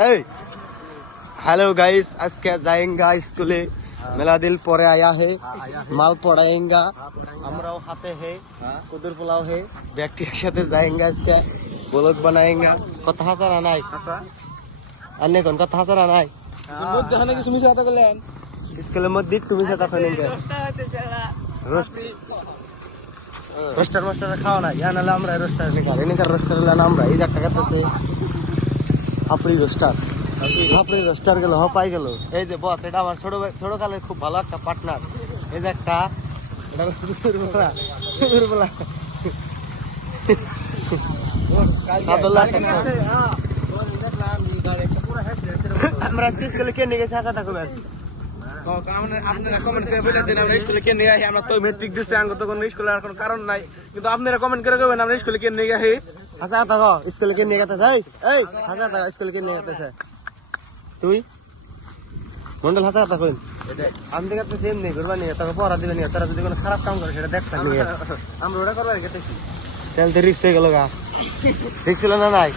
hello guys आज क्या जाएंगा स्कूले मेला दिल परे आया है माल पढ़ाएंगा हमराও हाथे है कुदुर पुलाव है व्यक्ति के साथ जाएंगा इसका ब्लॉग बनाएंगा कथा हासारा নাই अन्य কোন কথা হাসারা নাই মধ্যে হনে কিছু মিছা কথা বলেন স্কুলের মধ্যে তুমি সাথে ফেলেন রোস্ট রোস্টার মাস্টার খাওয়া না ইয়া নালে আমরা রোস্টার নিকার এনিকার রোস্টার হলো আমরা এই জায়গা টাকাতে আপনি রোস্টার আপনি রোস্টার গেল হ পাই গেল এই যে বস এটা আমার ছোট কালে খুব ভালো একটা পার্টনার এই যে একটা এটা দুর্বলা আমরা স্কুলে কে নিয়ে গেছি আশা থাকবেন আপনারা কমেন্ট করে বলে দিন আমরা স্কুলে কে নিয়ে আসি আমরা তো মেট্রিক দিচ্ছি আঙ্গ তো কোনো স্কুলে আর কোনো কারণ নাই কিন্তু আপনারা কমেন্ট করে বলবেন আমরা স্কুলে কে নিয়ে আসি হাসা থাকো স্কুলে কে নিয়ে গেছে এই হাসা থাকো স্কুলে কে নিয়ে গেছে তুই মন্ডল হাসা থাকুন আমি দেখাতে সেম নেই করবা নিয়ে তোকে পড়া দিবে নিয়ে তারা যদি কোনো খারাপ কাম করে সেটা দেখতে নিয়ে আমরা ওটা করবার গেতেছি তাহলে তো রিক্স হয়ে গেল গা রিক্স হলো না নাই